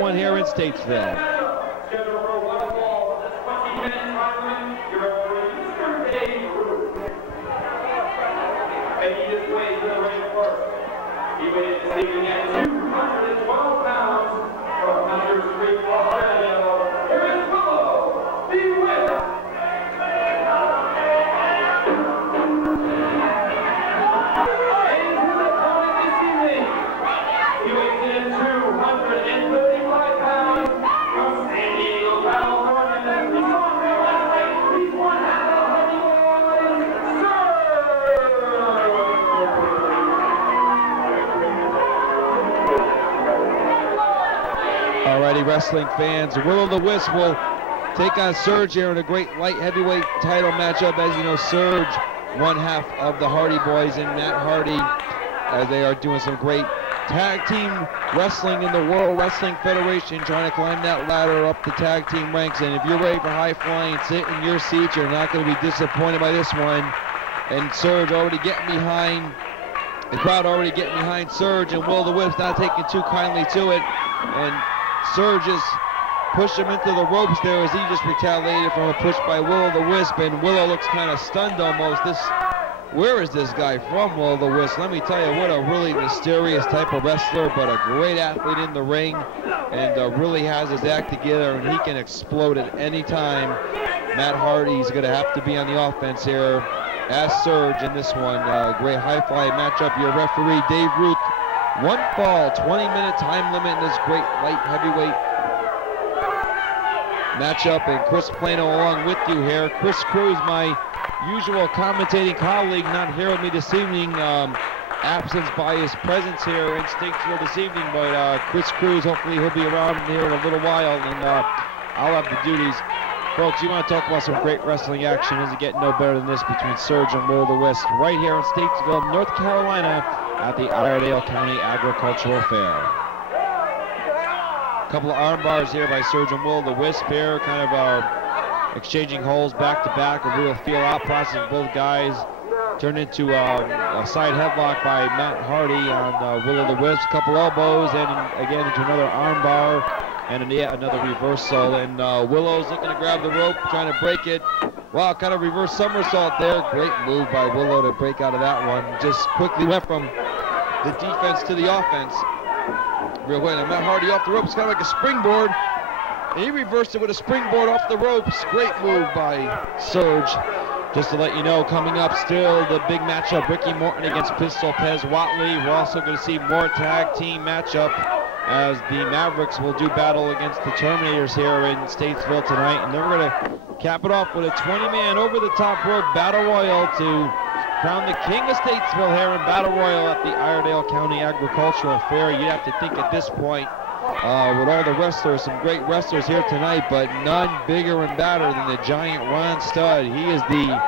One here in Statesville. Alrighty, wrestling fans, Willow the Wisp will take on Surge here in a great light heavyweight title matchup. As you know, Surge, one half of the Hardy Boys, and Matt Hardy, as they are doing some great tag team wrestling in the World Wrestling Federation, trying to climb that ladder up the tag team ranks. And if you're ready for high flying, sit in your seat. You're not going to be disappointed by this one. And Surge already getting behind, the crowd already getting behind Surge, and Willow the Wisp's not taking too kindly to it. And Surge just pushed him into the ropes there as he just retaliated from a push by Willow the Wisp, and Willow looks kind of stunned almost. Where is this guy from, Willow the Wisp? Let me tell you, what a really mysterious type of wrestler, but a great athlete in the ring, and really has his act together, and he can explode at any time. Matt Hardy's going to have to be on the offense here as Surge in this one. Great high-fly matchup. Your referee, Dave Ruth. One fall, 20-minute time limit in this great light heavyweight matchup, and Chris Plano along with you here. Chris Cruz, my usual commentating colleague, not here with me this evening. Absence by his presence here in Statesville this evening, but Chris Cruz, hopefully he'll be around here in a little while, and I'll have the duties. Folks, you want to talk about some great wrestling action? Doesn't get no better than this between Surge and Willow the Wisp right here in Statesville, North Carolina, at the Iredell County Agricultural Fair. A couple of arm bars here by Surge and Willow the Wisp here, kind of exchanging holds back to back, a real feel out process. Both guys turned into a side headlock by Matt Hardy on Willow the Wisp. A couple elbows, and again into another arm bar, and yet another reversal. And Willow's looking to grab the rope, trying to break it. Wow, kind of reverse somersault there. Great move by Willow to break out of that one. Just quickly went from the defense to the offense. Real quick, and Matt Hardy off the ropes, kind of like a springboard. And he reversed it with a springboard off the ropes. Great move by Surge. Just to let you know, coming up still the big matchup, Ricky Morton against Pistol Pez Watley. We're also going to see more tag team matchup as the Mavericks will do battle against the Terminators here in Statesville tonight. And then we're going to cap it off with a 20-man over-the-top rope battle royal to crown the king of Statesville here in battle royal at the Iredell County Agricultural Fair. You'd have to think at this point, with all the wrestlers, some great wrestlers here tonight, but none bigger and badder than the giant Ron Studd. He is the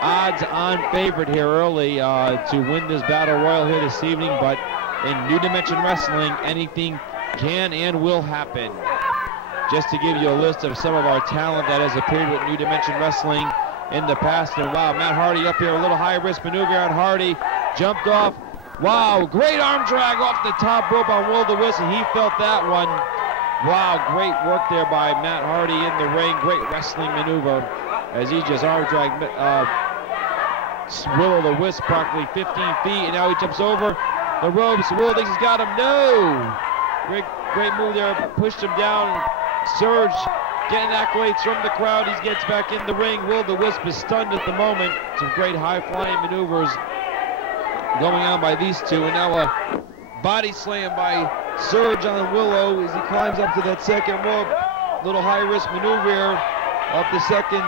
odds-on favorite here early to win this battle royal here this evening, but in New Dimension Wrestling, anything can and will happen. Just to give you a list of some of our talent that has appeared with New Dimension Wrestling in the past, and wow, Matt Hardy up here, a little high-risk maneuver on Hardy, jumped off. Wow, great arm drag off the top rope on Willow the Wisp, and he felt that one. Wow, great work there by Matt Hardy in the ring. Great wrestling maneuver as he just arm dragged Willow the Wisp practically 15 feet, and now he jumps over the ropes. Willow thinks he's got him. No! Great move there, pushed him down. Surge getting accolades from the crowd. He gets back in the ring. Willow the Wisp is stunned at the moment. Some great high-flying maneuvers going on by these two, and now a body slam by Surge on Willow as he climbs up to that second rope. Little high-risk maneuver here up the second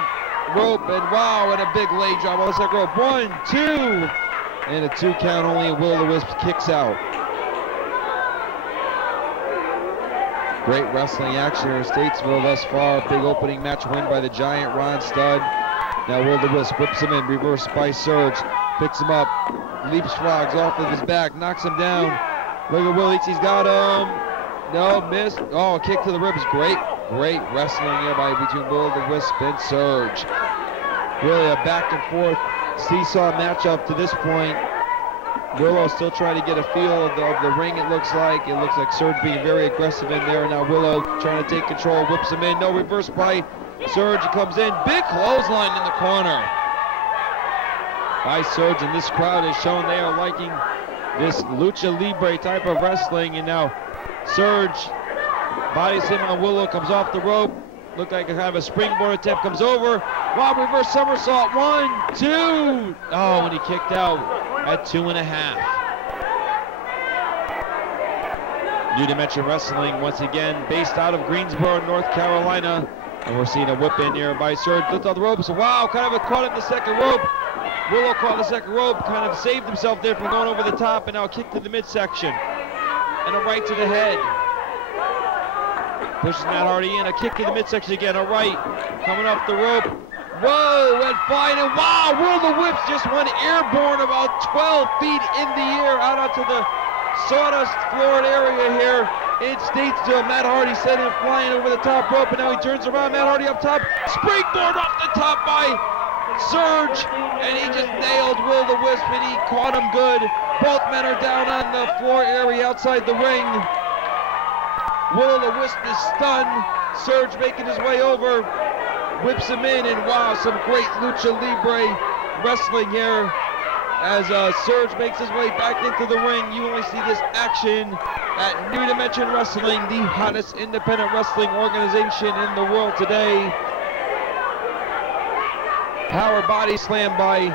rope, and wow, and a big leg drop on the second rope. 1, 2, and a 2 count only, and Willow the Wisp kicks out. Great wrestling action here in Statesville thus far. Big opening match win by the giant Ron Studd. Now Willow the Wisp whips him in, reversed by Surge, picks him up, leapfrogs off of his back, knocks him down. Look at Willie, he's got him. No, missed. Oh, a kick to the ribs. Great wrestling here between Willow the Wisp and Surge. Really a back and forth seesaw matchup to this point. Willow still trying to get a feel of the ring, it looks like. It looks like Surge being very aggressive in there. Now Willow trying to take control, whips him in. No reverse by Surge. He comes in. Big clothesline in the corner by Surge, and this crowd has shown they are liking this lucha libre type of wrestling. And now Surge bodies him on Willow, comes off the rope. Looked like a kind of a springboard attempt, comes over. Wow, reverse somersault. 1, 2. Oh, and he kicked out at 2.5. New Dimension Wrestling, once again, based out of Greensboro, North Carolina. And we're seeing a whip in here by Surge. Looked on the ropes. Wow, kind of caught in the second rope. Willow caught the second rope, kind of saved himself there from going over the top, and now a kick to the midsection. And a right to the head. Pushes Matt Hardy in, a kick to the midsection again, a right, coming off the rope. Whoa, went flying, and wow, Will the Whips just went airborne about 12 feet in the air out onto the sawdust floored area here in Statesville. Matt Hardy sent him flying over the top rope, and now he turns around, Matt Hardy up top, springboard off the top by Surge, and he just nailed Will the Wisp, and he caught him good. Both men are down on the floor area outside the ring. Will the Wisp is stunned. Surge making his way over, whips him in, and wow, some great lucha libre wrestling here as Surge makes his way back into the ring. You only see this action at New Dimension Wrestling, the hottest independent wrestling organization in the world today. Power body slam by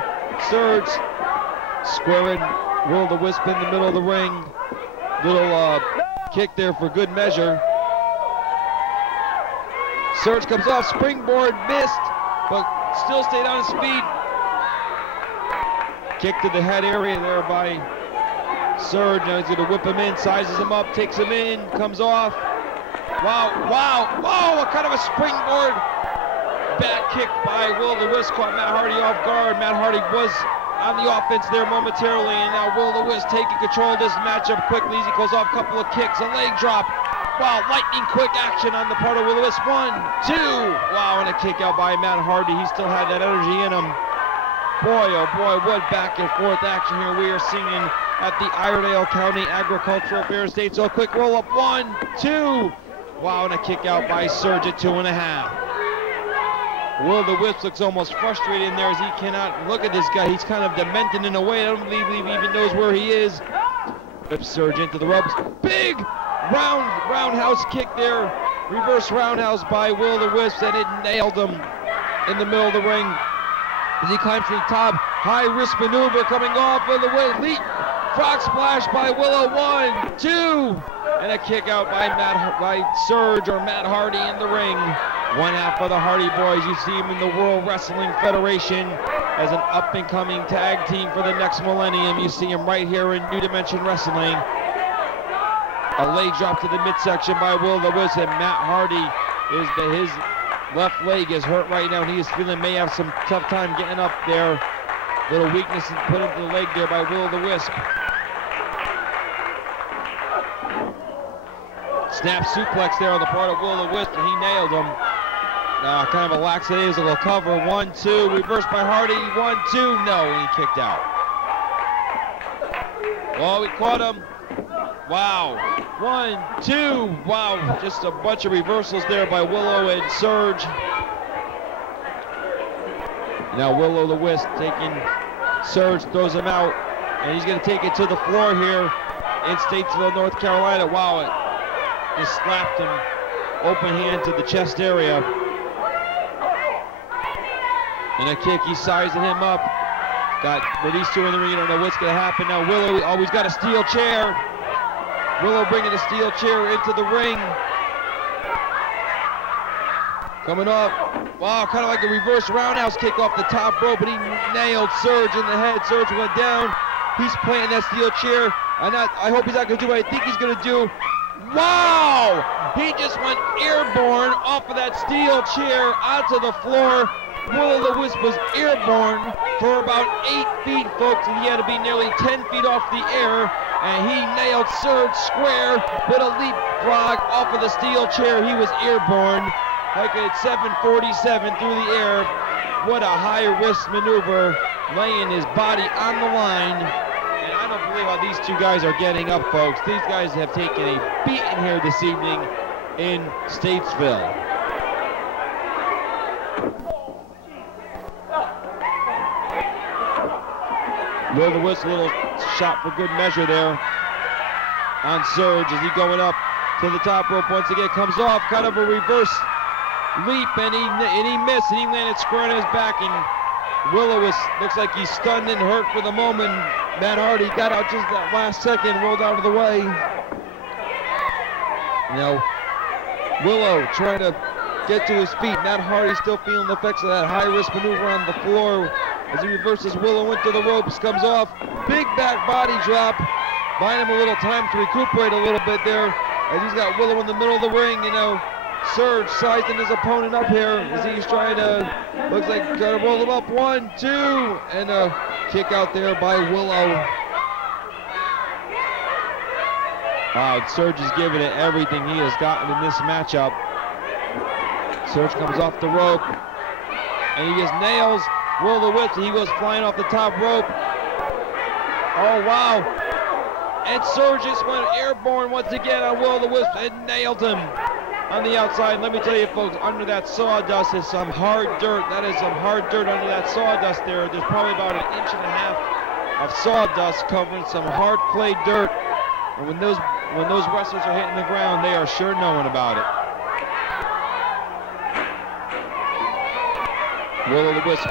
Surge, squaring Will the Wisp in the middle of the ring. Little kick there for good measure. Surge comes off, springboard, missed, but still stayed on his feet. Kick to the head area there by Surge. Now he's gonna whip him in, sizes him up, takes him in, comes off. Wow, wow, wow, what kind of a springboard back kick by Will the Wisp, caught Matt Hardy off guard. Matt Hardy was on the offense there momentarily, and now Will the Wisp taking control of this matchup quickly as he goes off a couple of kicks, a leg drop. Wow, lightning quick action on the part of Will the Wisp. 1, 2. Wow, and a kick out by Matt Hardy. He still had that energy in him. Boy, oh boy, what back and forth action here we are seeing at the Iredell County Agricultural Fair in Statesville. Quick roll up. 1, 2. Wow, and a kick out by Surge at 2.5. Will the Wisp looks almost frustrated in there as he cannot look at this guy. He's kind of demented in a way. I don't believe he even knows where he is. Whips Surge into the ropes. Big roundhouse kick there. Reverse roundhouse by Will the Wisp, and it nailed him in the middle of the ring. As he climbs to the top, high risk maneuver coming off. Will the Wisp, leap, frog splash by Willow. 1, 2. And a kick out by Surge or Matt Hardy in the ring. One half of the Hardy Boys. You see him in the World Wrestling Federation as an up-and-coming tag team for the next millennium. You see him right here in New Dimension Wrestling. A leg drop to the midsection by Will the Wisp, and Matt Hardy his left leg is hurt right now, and he is feeling may have some tough time getting up there. Little weakness put into the leg there by Will the Wisp. Snap suplex there on the part of Will the Wisp, and he nailed him. Kind of a lackadaisical cover. 1, 2, reversed by Hardy. 1, 2, no, and he kicked out. Oh, we caught him. Wow. 1, 2, wow, just a bunch of reversals there by Willow and Surge. Now Willow the Wisp taking Surge, throws him out, and he's going to take it to the floor here in Statesville, North Carolina. Wow, it just slapped him open hand to the chest area. And a kick, he's sizing him up. Got these two in the ring, you don't know what's going to happen. Now Willow, oh, he's got a steel chair. Willow bringing a steel chair into the ring. Coming up, wow, kind of like a reverse roundhouse kick off the top rope, but he nailed Surge in the head. Surge went down. He's playing that steel chair. I hope he's not going to do what I think he's going to do. Wow! He just went airborne off of that steel chair onto the floor. Will the Wisp was airborne for about 8 feet, folks, and he had to be nearly 10 feet off the air, and he nailed Surge square with a leapfrog off of the steel chair. He was airborne like a 747 through the air. What a high-risk maneuver, laying his body on the line, and I don't don't believe how these two guys are getting up, folks. These guys have taken a beating here this evening in Statesville. Will the Wisp, a little shot for good measure there on Surge. Is he going up to the top rope once again? Comes off, kind of a reverse leap, and he missed, and he landed square on his back, and Willow looks like he's stunned and hurt for the moment. Matt Hardy got out just that last second, rolled out of the way. Now, Willow trying to get to his feet. Matt Hardy still feeling the effects of that high-risk maneuver on the floor as he reverses Willow into the ropes, comes off. Big back body drop, buying him a little time to recuperate a little bit there as he's got Willow in the middle of the ring. You know, Surge sizing his opponent up here as he's trying to, looks like gonna roll him up. 1, 2, and a kick out there by Willow. Surge is giving it everything he has gotten in this matchup. Surge comes off the rope, and he just nails Will the Wisp. He goes flying off the top rope. Oh, wow. And Surge just went airborne once again on Will the Wisp and nailed him on the outside. Let me tell you, folks, under that sawdust is some hard dirt. That is some hard dirt under that sawdust there. There's probably about 1.5 inches of sawdust covering some hard clay dirt. And when those wrestlers are hitting the ground, they are sure knowing about it. Will the Wisp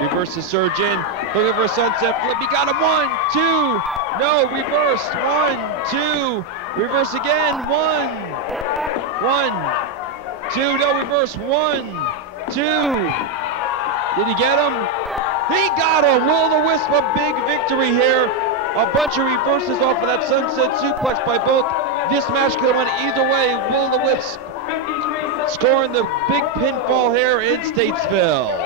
reverses Surge in, looking for a sunset flip. He got him. 1, 2, no, reverse. 1, 2, reverse again. 1, 2, no, reverse. 1, 2. Did he get him? He got him. Will the Wisp, a big victory here. A bunch of reverses off of that sunset suplex by both. This match could have went either way. Will the Wisp scoring the big pinfall here in Statesville.